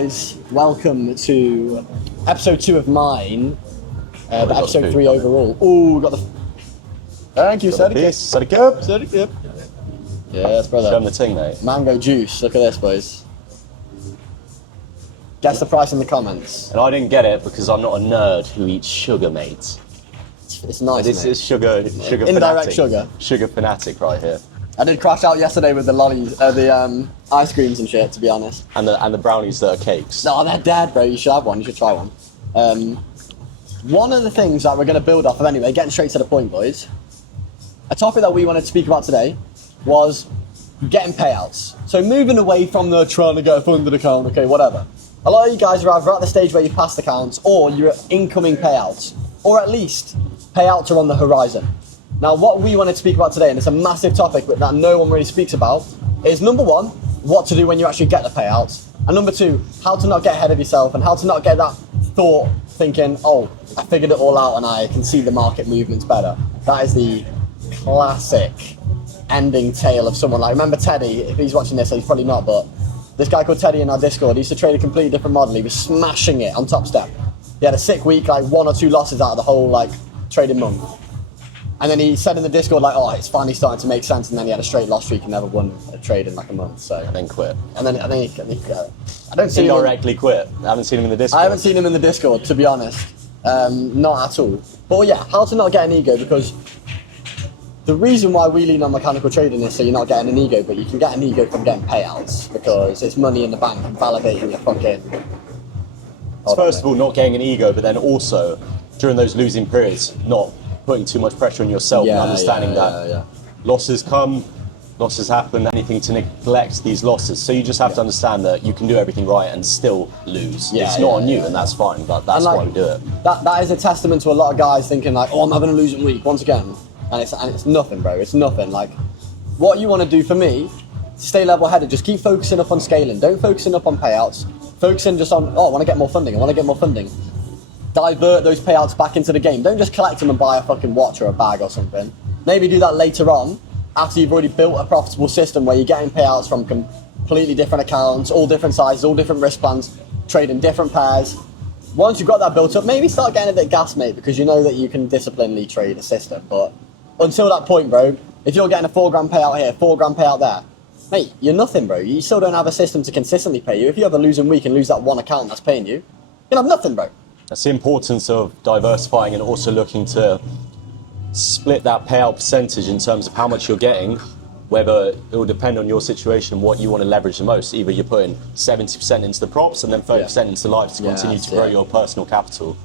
Guys, welcome to episode 2 of mine, but episode 3 overall. Ooh, got the... Thank you, Set it up. Yes, brother. Show them the ting, mate. Mango juice, look at this, boys. Guess the price in the comments. And I didn't get it because I'm not a nerd who eats sugar, mate. It's nice, This mate. is sugar Indirect fanatic. sugar. Sugar fanatic right here. I did crash out yesterday with the lollies, the ice creams and shit, to be honest. And the brownies that are cakes. No, they're dead, bro. You should have one. You should try one. One of the things that we're going to build off of anyway, getting straight to the point, boys. A topic that we wanted to speak about today was getting payouts. So moving away from the trying to get a funded account, okay, whatever. A lot of you guys are either at the stage where you've passed accounts or you're at incoming payouts. Or at least payouts are on the horizon. Now, what we wanted to speak about today, and it's a massive topic but that no one really speaks about, is number one, what to do when you actually get the payouts. And number two, how to not get ahead of yourself and how to not get that thought thinking, oh, I figured it all out and I can see the market movements better. That is the classic ending tale of someone like, remember Teddy, if he's watching this, he's probably not, but this guy called Teddy in our Discord, he used to trade a completely different model. He was smashing it on Top Step. He had a sick week, like 1 or 2 losses out of the whole like trading month. And then he said in the Discord, like, oh, it's finally starting to make sense. And then he had a straight loss streak and never won a trade in like a month. So And then quit. and then I think I don't see him. Indirectly quit. I haven't seen him in the Discord. I haven't seen him in the Discord, to be honest. Not at all. But yeah, how to not get an ego, because the reason why we lean on mechanical trading is so you're not getting an ego, but you can get an ego from getting payouts because it's money in the bank and validating your fucking. It's first of all not getting an ego, but then also during those losing periods, not putting too much pressure on yourself and understanding that losses come, losses happen, anything to neglect these losses. So you just have to understand that you can do everything right and still lose. It's not on you, and that's fine, but that's why we do it. That is a testament to a lot of guys thinking like, oh, I'm having a losing week once again. And it's nothing, bro. It's nothing. Like, what you want to do for me, stay level-headed. Just keep focusing up on scaling. Don't focusing up on payouts. Focusing just on, oh, I want to get more funding. I want to get more funding. Divert those payouts back into the game. Don't just collect them and buy a fucking watch or a bag or something. Maybe do that later on, after you've already built a profitable system where you're getting payouts from completely different accounts, all different sizes, all different risk plans, trading different pairs. Once you've got that built up, maybe start getting a bit gas, mate, because you know that you can disciplinedly trade a system. But until that point, bro, if you're getting a 4 grand payout here, 4 grand payout there, mate, you're nothing, bro. You still don't have a system to consistently pay you. If you have a losing week and lose that one account that's paying you, you'll have nothing, bro. That's the importance of diversifying and also looking to split that payout percentage in terms of how much you're getting, whether it will depend on your situation, what you want to leverage the most. Either you're putting 70% into the props and then 30% into life to continue to grow your personal capital.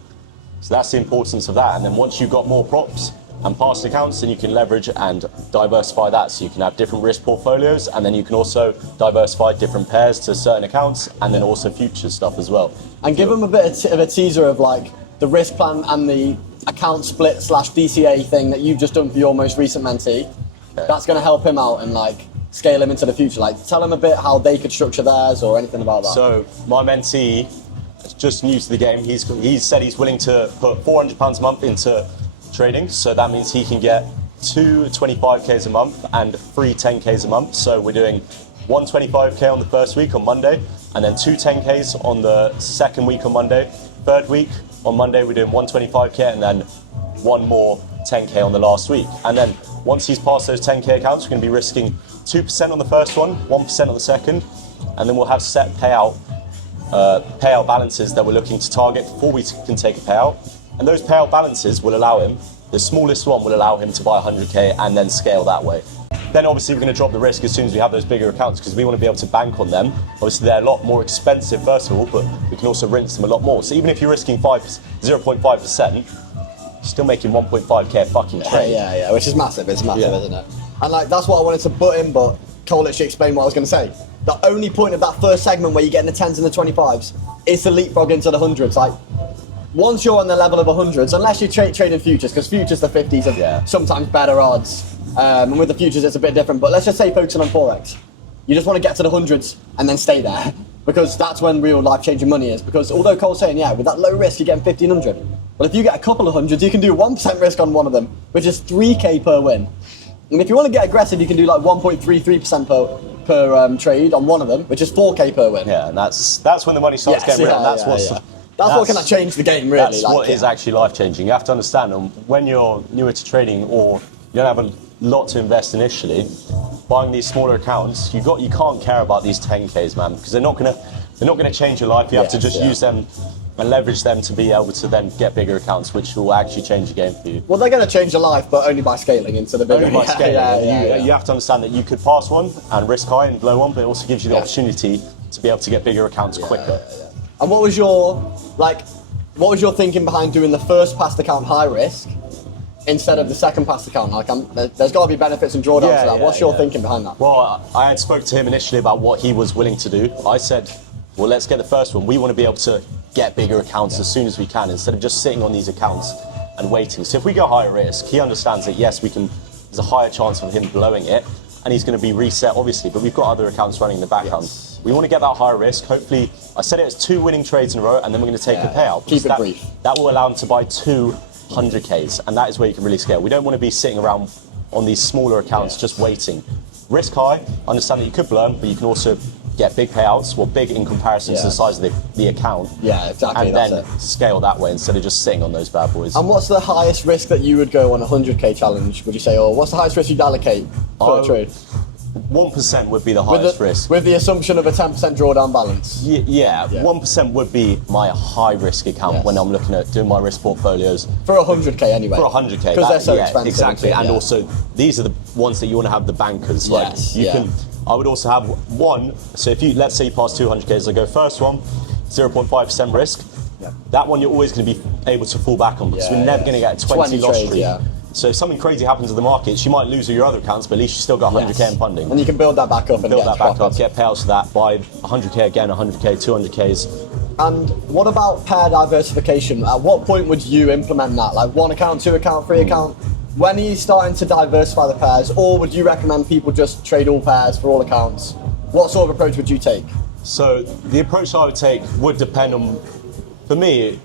So that's the importance of that. And then once you've got more props and past accounts, then you can leverage and diversify that. So you can have different risk portfolios, and then you can also diversify different pairs to certain accounts, and then also future stuff as well. And give them a bit of a teaser of like the risk plan and the account split / DCA thing that you've just done for your most recent mentee. Okay. That's going to help him out and like scale him into the future. Like tell him a bit how they could structure theirs or anything about that. So my mentee is just new to the game. He's said he's willing to put £400 a month into trading. So that means he can get 2 25Ks a month and 3 10Ks a month. So we're doing 1 25K on the first week on Monday, and then 2 10Ks on the second week on Monday. Third week on Monday we're doing 1 25K and then 1 more 10K on the last week. And then once he's passed those 10K accounts, we're going to be risking 2% on the first one, 1% on the second, and then we'll have set payout balances that we're looking to target before we can take a payout. And those payout balances will allow him, the smallest one will allow him to buy 100K and then scale that way. Then obviously we're going to drop the risk as soon as we have those bigger accounts, because we want to be able to bank on them. Obviously they're a lot more expensive first of all, but we can also rinse them a lot more. So even if you're risking 0.5%, still making 1.5K fucking trade. Yeah, which is massive. It's massive, isn't it? And like that's what I wanted to put in, but Cole literally explained what I was going to say. The only point of that first segment where you're getting the 10s and the 25s is to leapfrog into the 100s. Like once you're on the level of 100s, unless you're trading futures, because futures, the 50s are sometimes better odds. And with the futures, it's a bit different. But let's just say focusing on Forex. You just want to get to the 100s and then stay there, because that's when real life-changing money is. Because although Cole's saying, yeah, with that low risk, you're getting 1,500. Well, if you get a couple of hundreds, you can do 1% risk on one of them, which is 3K per win. And if you want to get aggressive, you can do like 1.33% per trade on one of them, which is 4k per win. Yeah, and that's when the money starts getting real. That's what can change the game, really. That's what is actually life-changing. You have to understand, when you're newer to trading or you don't have a lot to invest initially, buying these smaller accounts, you can't care about these 10Ks, man, because they're not gonna change your life. You have to just use them and leverage them to be able to then get bigger accounts, which will actually change the game for you. Well, they're going to change your life, but only by scaling into the bigger. Only by scaling. You have to understand that you could pass one and risk high and blow one, but it also gives you the opportunity to be able to get bigger accounts quicker. And what was your thinking behind doing the first past account high risk instead of the second past account? Like, there's got to be benefits and drawdowns to that. What's your thinking behind that? Well, I had spoke to him initially about what he was willing to do. I said, well, let's get the first one. We want to be able to get bigger accounts as soon as we can, instead of just sitting on these accounts and waiting. So if we go higher risk, he understands that yes, there's a higher chance of him blowing it, and he's going to be reset, obviously, but we've got other accounts running in the background. We want to get that higher risk. Hopefully, I said it as 2 winning trades in a row, and then we're going to take a payout. Keep it brief. That will allow him to buy 200Ks, and that is where you can really scale. We don't want to be sitting around on these smaller accounts just waiting. Risk high, understand that you could blow them, but you can also get big payouts, well, big in comparison to the size of the account. Yeah, exactly. And then scale that way instead of just sitting on those bad boys. And what's the highest risk that you would go on a 100k challenge, would you say? Or what's the highest risk you'd allocate per trade? 1% would be the highest risk. With the assumption of a 10% drawdown balance? Yeah, 1% would be my high risk account when I'm looking at doing my risk portfolios. For 100k anyway? For 100k. Because they're so expensive. Exactly, and also these are the ones that you want to have the bankers. I would also have one, so if let's say you pass 200Ks, I go first one, 0.5% risk. Yeah. That one you're always going to be able to fall back on, because we're never going to get a 20 loss streak. So if something crazy happens in the markets, you might lose all your other accounts, but at least you still got 100k in funding. And you can build that back up and get payouts for that, buy 100k again, 100k, 200ks. And what about pair diversification? At what point would you implement that? Like 1 account, 2 account, 3 account? When are you starting to diversify the pairs, or would you recommend people just trade all pairs for all accounts? What sort of approach would you take? So the approach I would take would depend on, for me,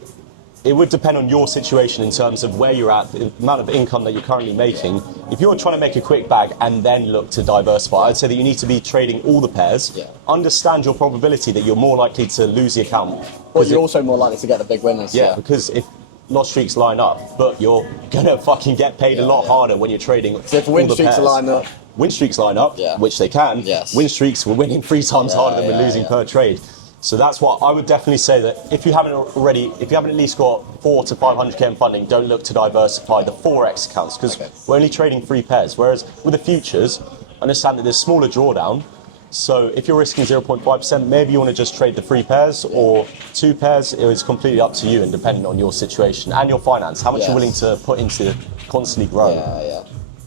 it would depend on your situation in terms of where you're at, the amount of income that you're currently making. If you're trying to make a quick bag and then look to diversify, I'd say that you need to be trading all the pairs. Understand your probability that you're more likely to lose the account. But you're also more likely to get the big winners. Because if loss streaks line up, but you're gonna fucking get paid a lot harder when you're trading. So if win streaks line up, which they can. Win streaks, we're winning 3 times harder than we're losing per trade. So that's what I would definitely say, that if you haven't at least got 4 to 500k in funding, don't look to diversify the Forex accounts, because we're only trading 3 pairs. Whereas with the futures, understand that there's smaller drawdown. So if you're risking 0.5%, maybe you want to just trade the 3 pairs or 2 pairs. It is completely up to you and dependent on your situation and your finance, how much you're willing to put into constantly growing.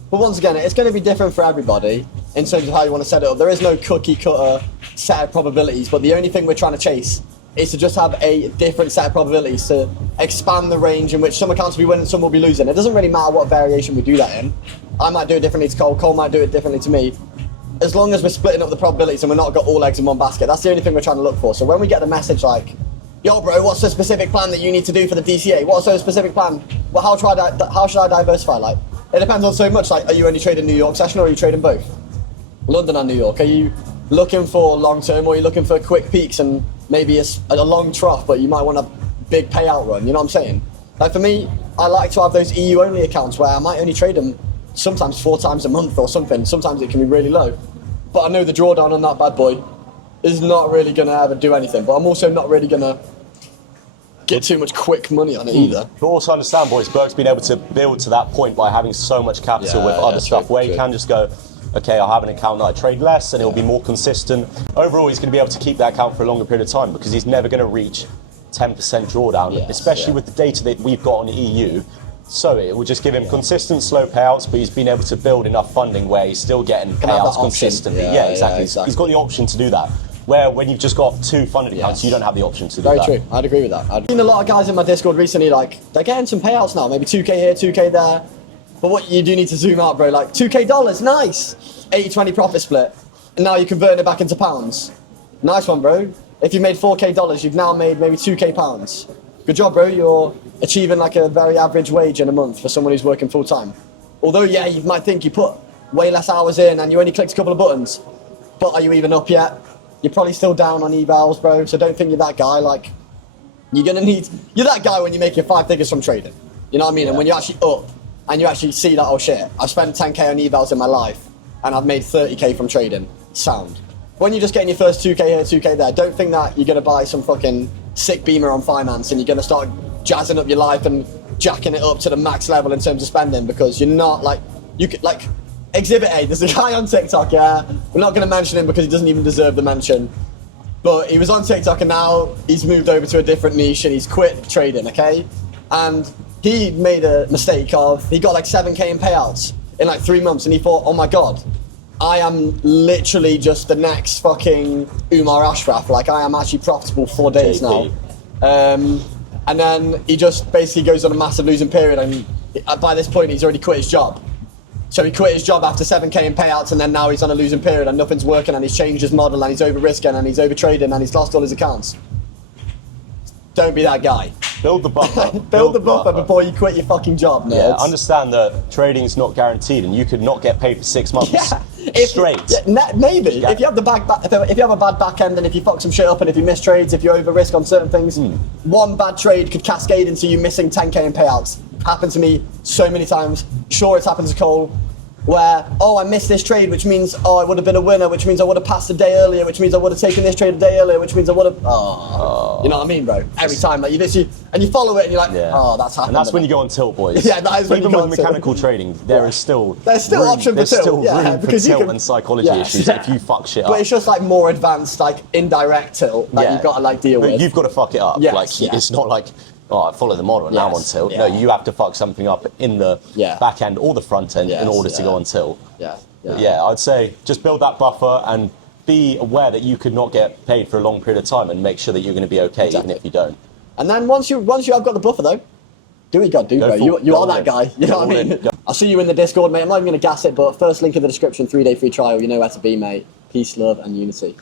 But once again, it's going to be different for everybody in terms of how you want to set it up. There is no cookie cutter set of probabilities, but the only thing we're trying to chase is to just have a different set of probabilities to expand the range in which some accounts will be winning, some will be losing. It doesn't really matter what variation we do that in. I might do it differently to Cole might do it differently to me. As long as we're splitting up the probabilities and we're not got all eggs in one basket, that's the only thing we're trying to look for. So when we get the message like, yo bro, what's the specific plan that you need to do for the DCA? What's the specific plan? Well, how should I diversify? Like, it depends on so much. Like, are you only trading New York session or are you trading both? London and New York? Are you looking for long term or are you looking for quick peaks and maybe a long trough, but you might want a big payout run? You know what I'm saying? Like for me, I like to have those EU only accounts where I might only trade them sometimes 4 times a month or something. Sometimes it can be really low. But I know the drawdown on that bad boy is not really going to ever do anything. But I'm also not really going to get too much quick money on it either. But also understand, boys, BERG's been able to build to that point by having so much capital with other stuff where you can just go, okay, I'll have an account that I trade less and it'll be more consistent. Overall, he's going to be able to keep that account for a longer period of time because he's never going to reach 10% drawdown, especially with the data that we've got on the EU. So it will just give him consistent slow payouts, but he's been able to build enough funding where he's still getting payouts consistently. Exactly. He's got the option to do that. Where when you've just got 2 funded accounts, you don't have the option to do that. Very true. I'd agree with that. I've seen a lot of guys in my Discord recently, like, they're getting some payouts now, maybe 2k here, 2k there. But what you do need to zoom out, bro, like $2k, nice. 80-20 profit split. And now you're converting it back into pounds. Nice one, bro. If you made $4k, you've now made maybe 2k pounds. Good job, bro. You're achieving like a very average wage in a month for someone who's working full time. Although, yeah, you might think you put way less hours in, and you only clicked a couple of buttons. But are you even up yet? You're probably still down on evals, bro. So don't think you're that guy. Like, you're that guy when you make your 5 figures from trading. You know what I mean? Yeah. And when you're actually up and you actually see that, oh shit, I've spent 10k on evals in my life and I've made 30k from trading. Sound. When you're just getting your first 2k here, 2k there, don't think that you're gonna buy some fucking sick beamer on finance and you're gonna start jazzing up your life and jacking it up to the max level in terms of spending, because you're not like, you could like, Exhibit A, there's a guy on TikTok, yeah, we're not gonna mention him because he doesn't even deserve the mention, but he was on TikTok and now he's moved over to a different niche and he's quit trading, okay? And he made a mistake of, he got like 7k in payouts in like 3 months and he thought, oh my God, I am literally just the next fucking Umar Ashraf, like I am actually profitable 4 days JP. now. And then he just basically goes on a massive losing period, and by this point he's already quit his job. So he quit his job after 7k in payouts, and then now he's on a losing period and nothing's working, and he's changed his model and he's over risking and he's over trading and he's lost all his accounts. Don't be that guy. Build the buffer. Build the buffer before you quit your fucking job, nerds. Yeah, understand that trading's not guaranteed, and you could not get paid for 6 months straight. Maybe. Yeah. If you have if you have a bad back end and if you fuck some shit up and if you miss trades, if you over risk on certain things, one bad trade could cascade into you missing 10k in payouts. Happened to me so many times. Sure, it's happened to Cole, where, oh, I missed this trade, which means, oh, I would have been a winner, which means I would have passed a day earlier, which means I would have taken this trade a day earlier, which means I would have, you know what I mean, bro? Every time, like, you literally, and you follow it and you're like, oh, that's happened. And that's when you go on tilt, boys. Yeah, that is when you Even go with on mechanical tilt. trading, there's still option for there's tilt. still Yeah, room for because you tilt can- and psychology Yeah. issues if you fuck shit up. But it's just like more advanced, like indirect tilt that you've got to like deal But with. you've got to fuck it up. Yes, like yeah. it's not like, oh, I follow the model and now I'm on Yes, tilt. yeah. No, you have to fuck something up in the back end or the front end in Yes, order to yeah. go on tilt. Yeah. But yeah, I'd say just build that buffer and be aware that you could not get paid for a long period of time, and make sure that you're going to be okay even if you don't. And then once you have got the buffer though, do what you got to do, bro. You go are all that in. guy. You know Go what I all mean? in. I'll see you in the Discord, mate. I'm not even going to gas it, but first link in the description, 3-day free trial. You know where to be, mate. Peace, love, and unity.